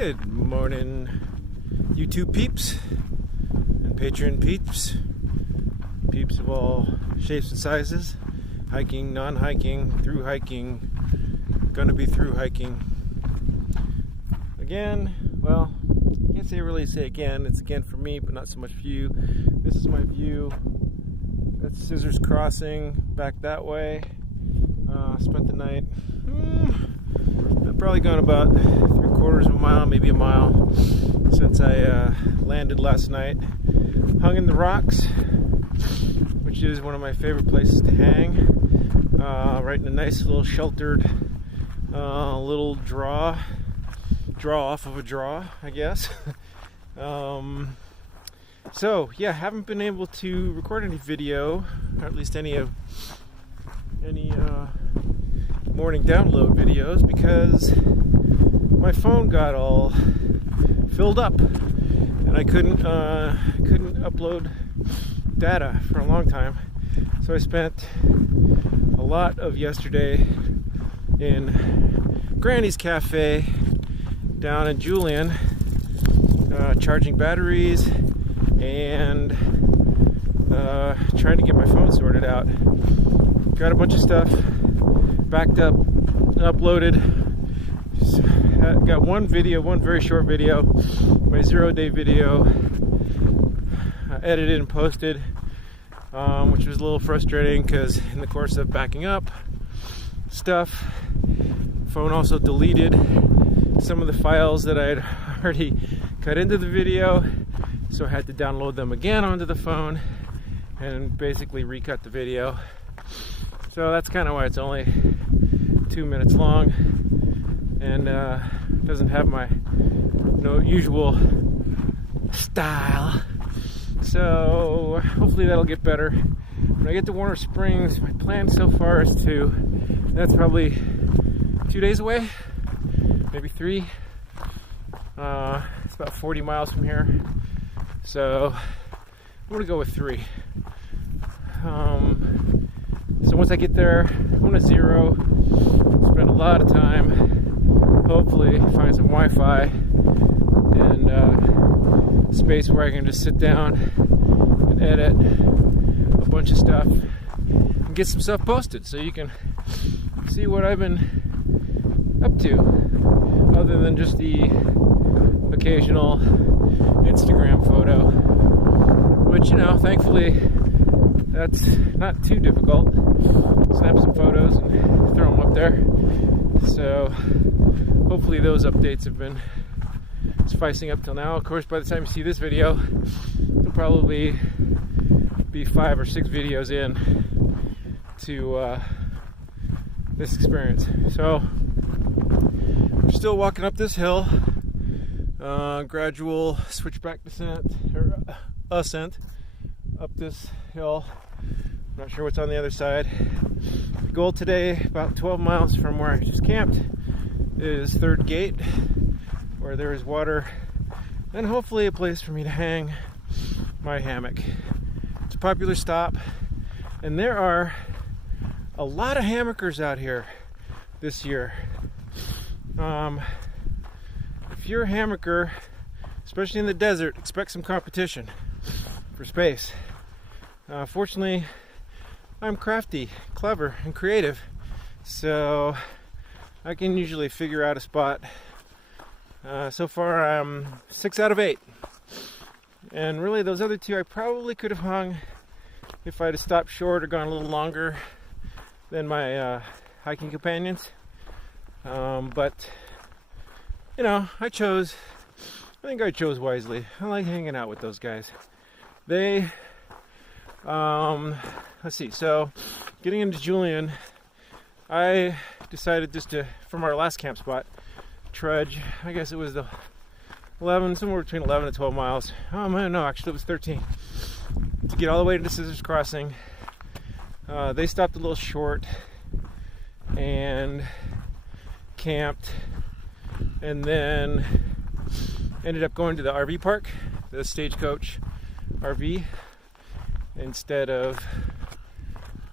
Good morning, YouTube peeps and Patreon peeps, peeps of all shapes and sizes, hiking, non-hiking, through hiking, gonna be through hiking. Again, well, I can't really say again, it's again for me, but not so much for you. This is my view. That's Scissors Crossing, back that way. Spent the night, I've probably gone about 3/4 of a mile, maybe a mile, since I landed last night. Hung in the rocks, which is one of my favorite places to hang. Right in a nice little sheltered little draw off of a draw, I guess. So yeah, haven't been able to record any video, or at least any morning download videos, because my phone got all filled up and I couldn't upload data for a long time. So I spent a lot of yesterday in Granny's Cafe down in Julian, charging batteries and trying to get my phone sorted out. Got a bunch of stuff backed up and uploaded. Got one very short video, my 0-day video, edited and posted, which was a little frustrating because in the course of backing up stuff, phone also deleted some of the files that I had already cut into the video, so I had to download them again onto the phone and basically recut the video. So that's kind of why it's only 2 minutes long and doesn't have my usual style. So hopefully that'll get better. When I get to Warner Springs, my plan so far is that's probably 2 days away, maybe 3. It's about 40 miles from here. So I'm gonna go with 3. So once I get there, I'm gonna zero, spend a lot of time, hopefully find some Wi-Fi and space where I can just sit down and edit a bunch of stuff and get some stuff posted so you can see what I've been up to, other than just the occasional Instagram photo, which, thankfully that's not too difficult. Snap some photos and throw them up there. So hopefully those updates have been sufficing up till now. Of course, by the time you see this video, there'll probably be 5 or 6 videos in to this experience. So we're still walking up this hill, gradual switchback descent or ascent up this hill. I'm not sure what's on the other side. The goal today, about 12 miles from where I just camped, is Third Gate, where there is water and hopefully a place for me to hang my hammock. It's a popular stop, and there are a lot of hammockers out here this year. If you're a hammocker, especially in the desert, expect some competition for space. Fortunately, I'm crafty, clever, and creative, so I can usually figure out a spot. So far, I'm 6 out of 8. And really, those other 2 I probably could have hung if I'd have stopped short or gone a little longer than my hiking companions. But, I think I chose wisely. I like hanging out with those guys. They, let's see, so getting into Julian, I decided just to, from our last camp spot, trudge, I guess it was the 11, somewhere between 11 and 12 miles. Oh man, no, actually it was 13. To get all the way to Scissors Crossing. They stopped a little short and camped, and then ended up going to the RV park, the Stagecoach RV, instead of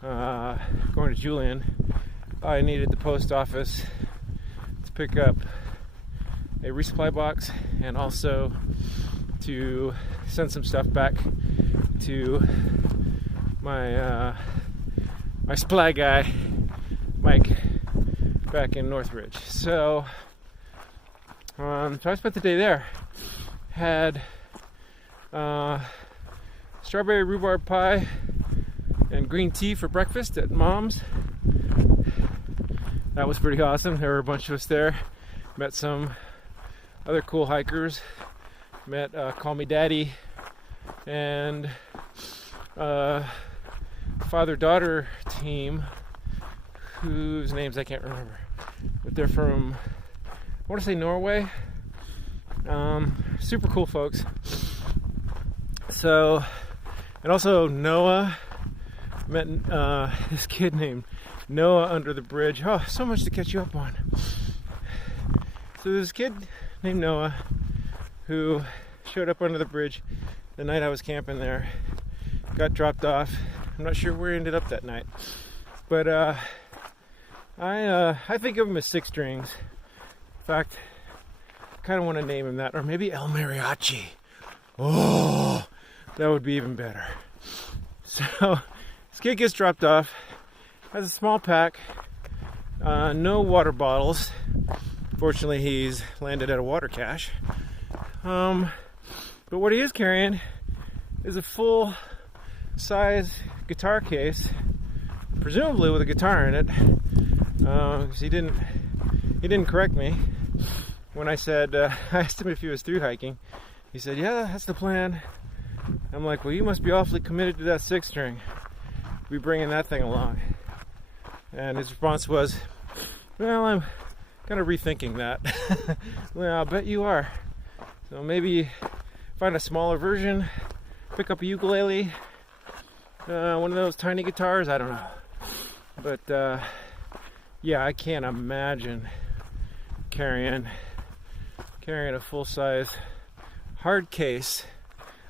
going to Julian. I needed the post office to pick up a resupply box, and also to send some stuff back to my my supply guy Mike back in Northridge. So I spent the day there. Had strawberry rhubarb pie and green tea for breakfast at Mom's. That was pretty awesome. There were a bunch of us there. Met some other cool hikers. Met Call Me Daddy and father-daughter team whose names I can't remember. But they're from, I want to say, Norway. Super cool folks. So, and also Noah. Met this kid named Noah under the bridge. Oh, so much to catch you up on. So this kid named Noah who showed up under the bridge the night I was camping there. Got dropped off. I'm not sure where he ended up that night. But I think of him as Six Strings. In fact, I kind of want to name him that. Or maybe El Mariachi. Oh, that would be even better. So this kid gets dropped off. Has a small pack. No water bottles. Fortunately, he's landed at a water cache. But what he is carrying is a full-size guitar case, presumably with a guitar in it. Because he didn't correct me when I said I asked him if he was through hiking. He said, "Yeah, that's the plan." I'm like, "Well, you must be awfully committed to that six string. Be bringing that thing along." And his response was, "Well, I'm kind of rethinking that." Well, I'll bet you are. So maybe find a smaller version, pick up a ukulele, one of those tiny guitars, I don't know. But yeah, I can't imagine carrying a full-size hard case.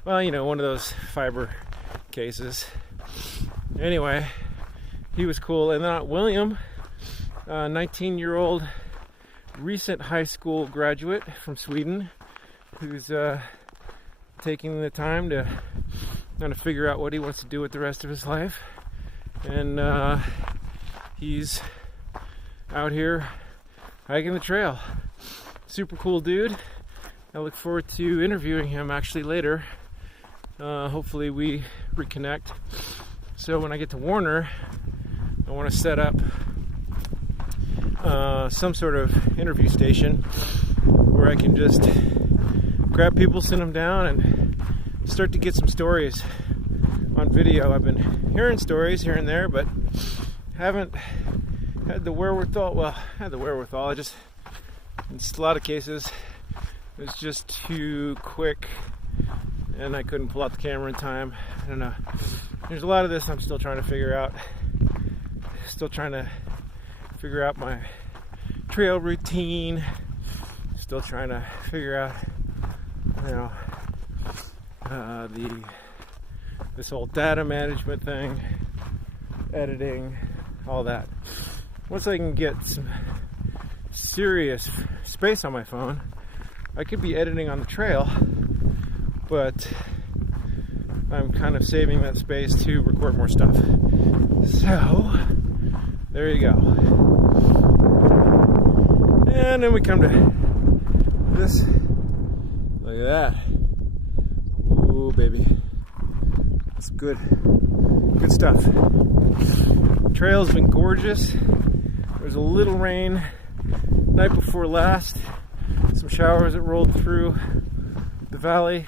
Well, you know, one of those fiber cases. Anyway, he was cool. And then William, 19-year-old recent high school graduate from Sweden, who's taking the time to kind of figure out what he wants to do with the rest of his life. And he's out here hiking the trail. Super cool dude. I look forward to interviewing him actually later. Hopefully we reconnect. So when I get to Warner, I want to set up some sort of interview station where I can just grab people, send them down, and start to get some stories on video. I've been hearing stories here and there, but haven't had the wherewithal. Well, I had the wherewithal. In a lot of cases, it was just too quick, and I couldn't pull out the camera in time. I don't know. There's a lot of this I'm still trying to figure out. Still trying to figure out my trail routine. Still trying to figure out, you know, this whole data management thing, editing, all that. Once I can get some serious space on my phone, I could be editing on the trail, but I'm kind of saving that space to record more stuff. So, there you go. And then we come to this. Look at that. Ooh, baby. That's good. Good stuff. Trail's been gorgeous. There was a little rain night before last. Some showers that rolled through the valley.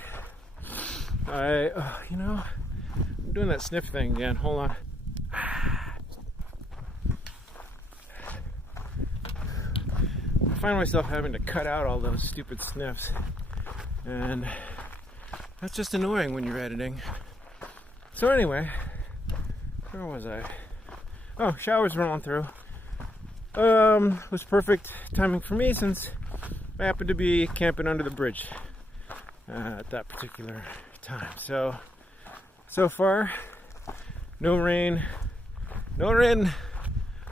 I'm doing that sniff thing again. Hold on. I find myself having to cut out all those stupid sniffs, and that's just annoying when you're editing. So anyway, where was I? Oh, showers rolling through. Was perfect timing for me since I happened to be camping under the bridge at that particular time. So far, no rain on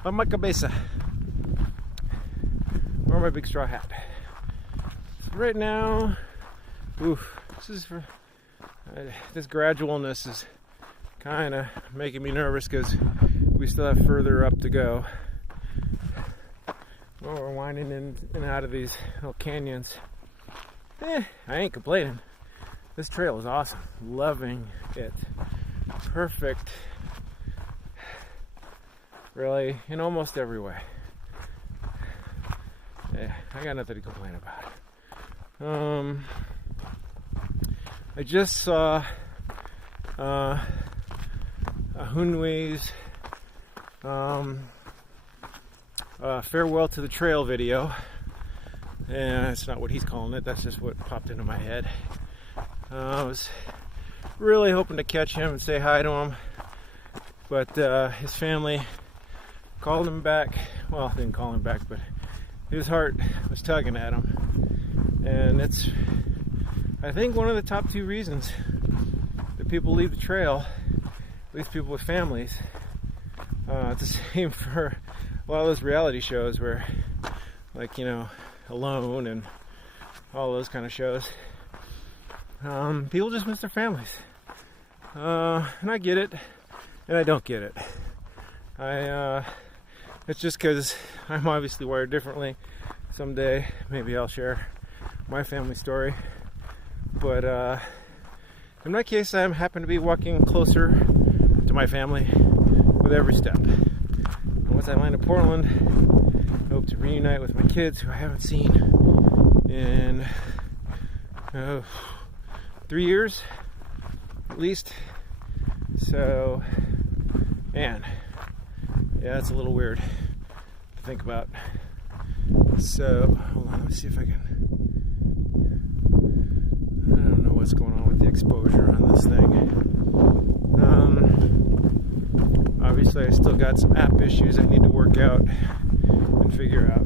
my cabeza or my big straw hat. right now, this gradualness is kind of making me nervous because we still have further up to go. Well, we're winding in and out of these little canyons. I ain't complaining. This trail is awesome. Loving it. Perfect. Really, in almost every way. Yeah, I got nothing to complain about. I just saw Hunwei's farewell to the trail video, and it's not what he's calling it, that's just what popped into my head. I was really hoping to catch him and say hi to him, but his family called him back. Well, didn't call him back, but his heart was tugging at him, and it's, I think, one of the top 2 reasons that people leave the trail, at least people with families. It's the same for a lot of those reality shows where, like, you know, Alone and all those kind of shows. People just miss their families. And I get it, and I don't get it. It's just because I'm obviously wired differently. Someday, maybe I'll share my family story. But in my case, I happen to be walking closer to my family with every step. And once I land in Portland, I hope to reunite with my kids who I haven't seen in 3 years at least. So, man, yeah, it's a little weird to think about. So, hold on, let me see if I can. I don't know what's going on with the exposure on this thing. Obviously, I still got some app issues I need to work out and figure out.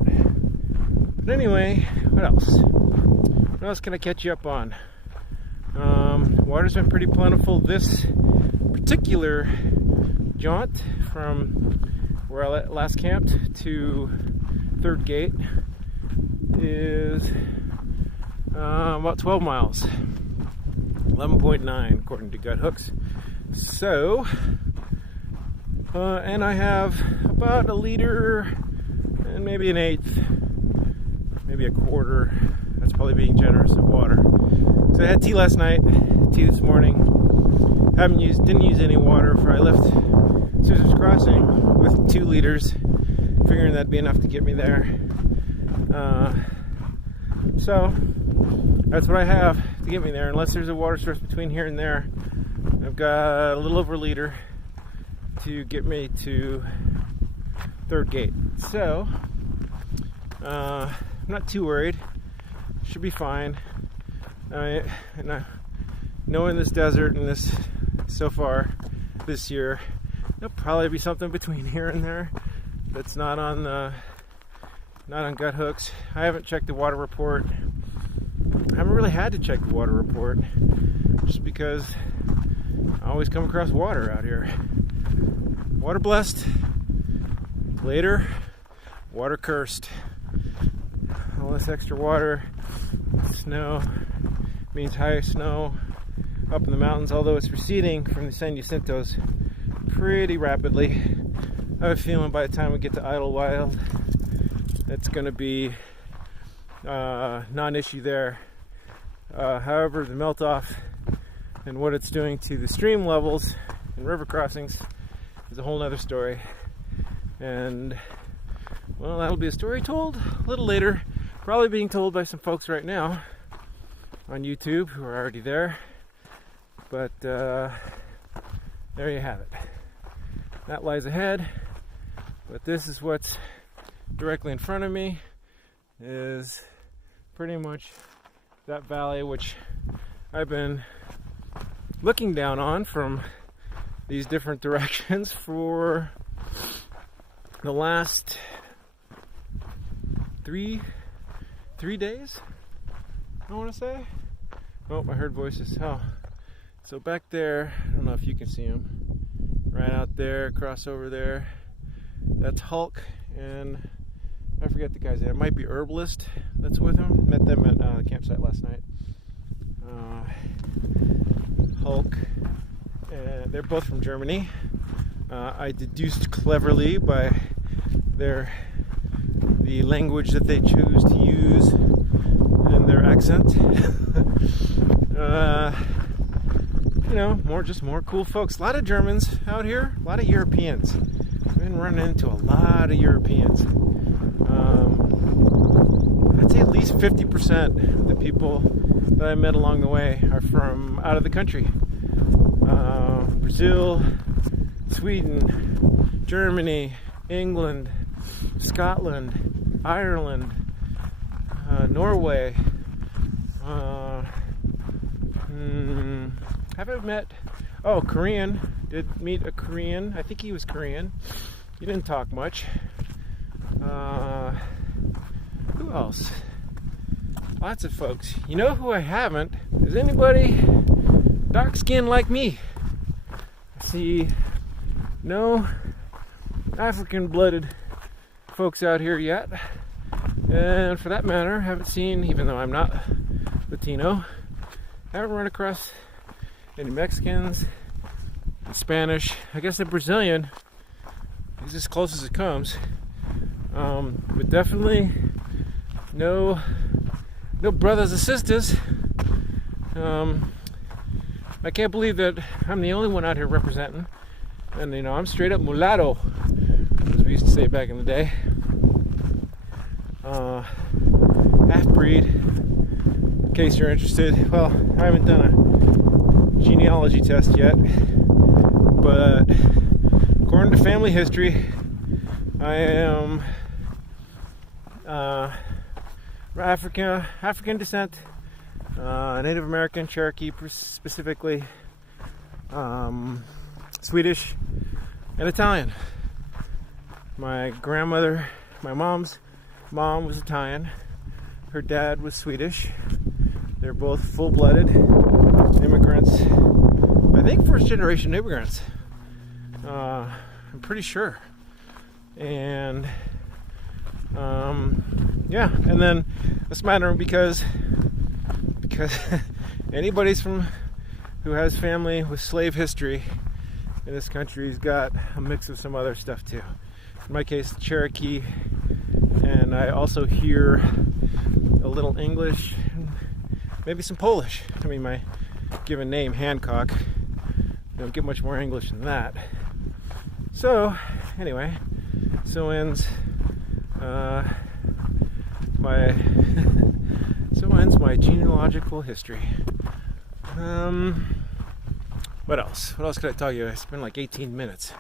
But anyway, what else? What else can I catch you up on? Water's been pretty plentiful. This particular jaunt from where I last camped to Third Gate is about 12 miles. 11.9 according to Gut Hooks. So, and I have about a liter and maybe an eighth, maybe a quarter, that's probably being generous, of water. So I had tea last night, tea this morning. Didn't use any water before I left Caesar's Crossing with 2 liters, figuring that'd be enough to get me there. So that's what I have to get me there, unless there's a water source between here and there. I've got a little over a liter to get me to Third Gate. So I'm not too worried. Should be fine. Knowing this desert and this so far this year, there'll probably be something between here and there that's not on Gut Hooks. I haven't checked the water report. I haven't really had to check the water report just because I always come across water out here. Water blessed. Later, water cursed. All this extra water, snow, means high snow up in the mountains, although it's receding from the San Jacintos pretty rapidly. I have a feeling by the time we get to Idlewild, it's going to be non-issue there. However, the melt-off and what it's doing to the stream levels and river crossings is a whole nother story. And, well, that'll be a story told a little later, probably being told by some folks right now on YouTube who are already there. But there you have it. That lies ahead. But this is what's directly in front of me, is pretty much that valley which I've been looking down on from these different directions for the last three days, I want to say. Oh, I heard voices. Oh, so back there, I don't know if you can see them, right out there, across over there, that's Hulk, and I forget the guy's name. It might be Herbalist that's with him. Met them at the campsite last night. Hulk. They're both from Germany. I deduced cleverly by the language that they choose to use and their accent. More cool folks. A lot of Germans out here. A lot of Europeans. I've been running into a lot of Europeans. I'd say at least 50% of the people that I met along the way are from out of the country. Brazil, Sweden, Germany, England, Scotland, Ireland, Norway. Haven't met... Oh, Korean. Did meet a Korean. I think he was Korean. He didn't talk much. Who else? Lots of folks. You know who I haven't? Is anybody dark skinned like me? I see no African blooded folks out here yet. And for that matter, haven't seen, even though I'm not Latino, haven't run across any Mexicans, Spanish. I guess the Brazilian is as close as it comes. But definitely no brothers or sisters. I can't believe that I'm the only one out here representing. And I'm straight up mulatto, as we used to say back in the day. Half-breed, in case you're interested. Well, I haven't done a genealogy test yet, but according to family history, I am African descent, Native American, Cherokee specifically, Swedish, and Italian. My grandmother, my mom's mom was Italian. Her dad was Swedish. They're both full-blooded immigrants. I think first-generation immigrants. I'm pretty sure. And and then this matter because anybody's who has family with slave history in this country's got a mix of some other stuff too. In my case, Cherokee, and I also hear a little English, maybe some Polish. I mean, my given name, Hancock, don't get much more English than that. So, anyway, so ends my genealogical history. What else? What else could I tell you? It's been like 18 minutes.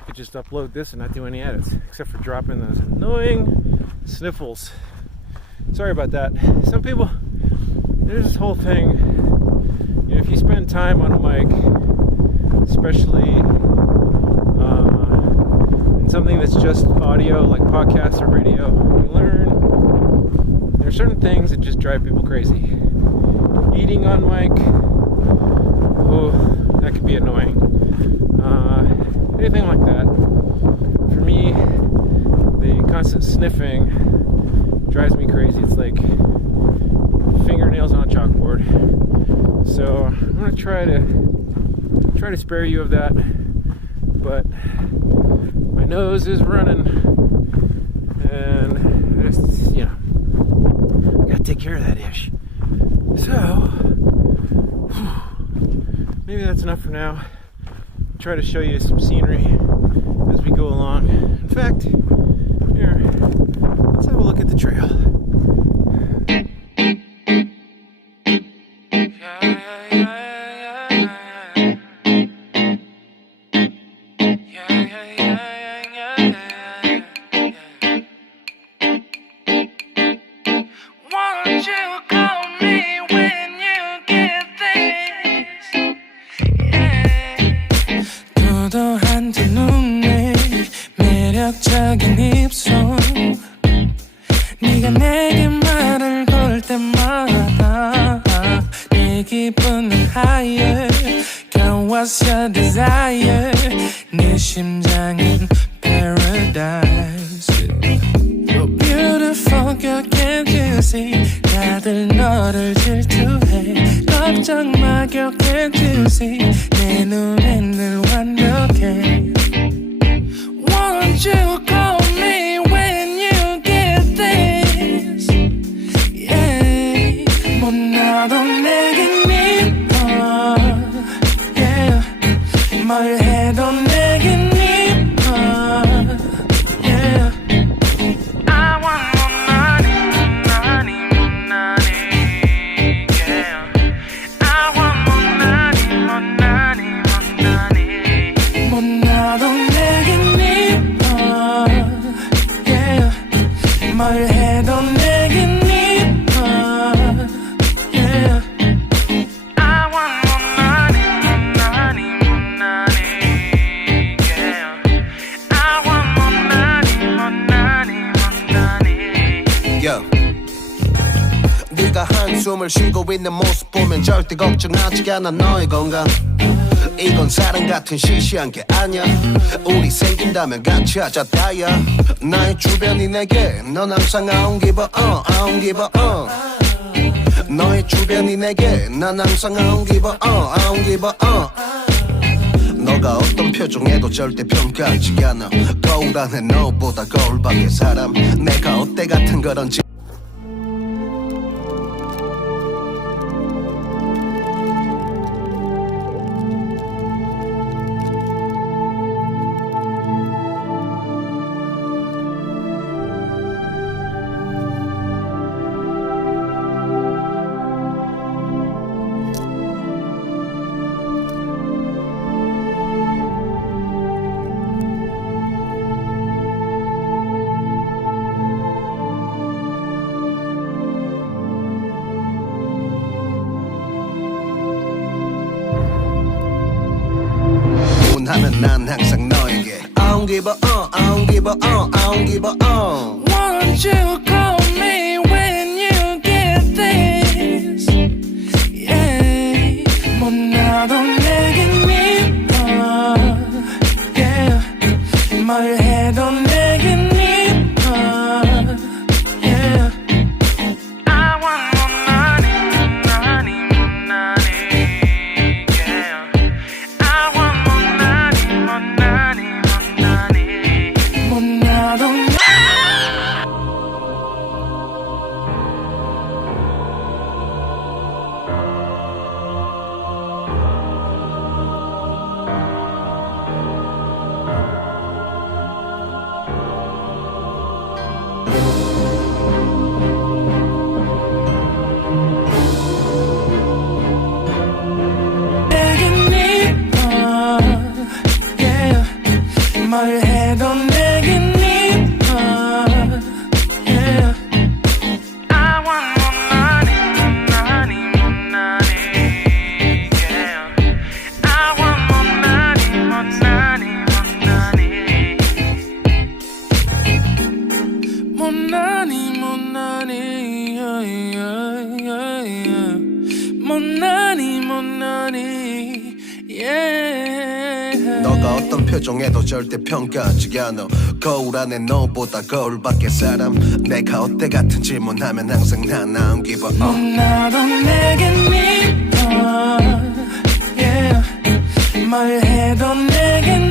I could just upload this and not do any edits, except for dropping those annoying sniffles. Sorry about that. Some people, there's this whole thing, if you spend time on a mic, especially in something that's just audio, like podcasts or radio, you learn there are certain things that just drive people crazy. Eating on mic, oh, that could be annoying. Anything like that. For me, the constant sniffing drives me crazy. It's like fingernails on a chalkboard. So I'm gonna try to spare you of that, but my nose is running, and I just gotta take care of that ish. So maybe that's enough for now. I'll try to show you some scenery as we go along. In fact, here, let's have a look at the trail. 매력적인 입술 네가 내게 말을 걸 때마다 내 기분은 higher Girl what's your desire 네 심장은 paradise 다들 너를 질투해 걱정 마 격해주지 내 눈엔 늘 완벽해 Won't you call me when you get this yeah 못나도 내겐 이뻐 yeah 뭘 해도 내겐 이뻐 yeah I want more money, money, more money yeah I want more money, more money, more money 못나도 내겐 이뻐 yeah 뭘 해도 내겐 이뻐 yeah I want more money, more money, more money yeah I want more money, more money, more money Yo. 네가 한숨을 쉬고 있는 모습 보면 절대 걱정하지 않아 너의 건강 이건 사랑 같은 시시한 게 아니야 우리 생긴다면 같이 하자 다야 나의 주변이 내게 넌 항상 I don't give a I don't give a 너의 주변이 내게 난 항상 I don't give a I don't give a 너가 어떤 표정에도 절대 평가하지 않아 거울 안에 너보다 거울 밖의 사람 내가 어때 같은 그런지 하면 난 항상 너에게 I don't give a I don't give a I don't give a Won't you call me when you get this yeah 못나도 내겐 이뻐 yeah 뭘 해도 내겐 이뻐 yeah I want more money, money, more money yeah I want more money, more money, more money 못나도 내겐 이뻐 yeah 뭘 해도 내겐 이뻐 yeah I want more money, more money, more money yeah I want more money, more money, more money more money, more money yeah, yeah, yeah, yeah. more money, more money yeah 너가 어떤 표정에도 절대 평가하지 않아 거울 안에 너보다 거울 밖의 사람 내가 어때 같은 질문하면 항상 난 I don't give a 못나도 내겐 이뻐 yeah 뭘 해도 내겐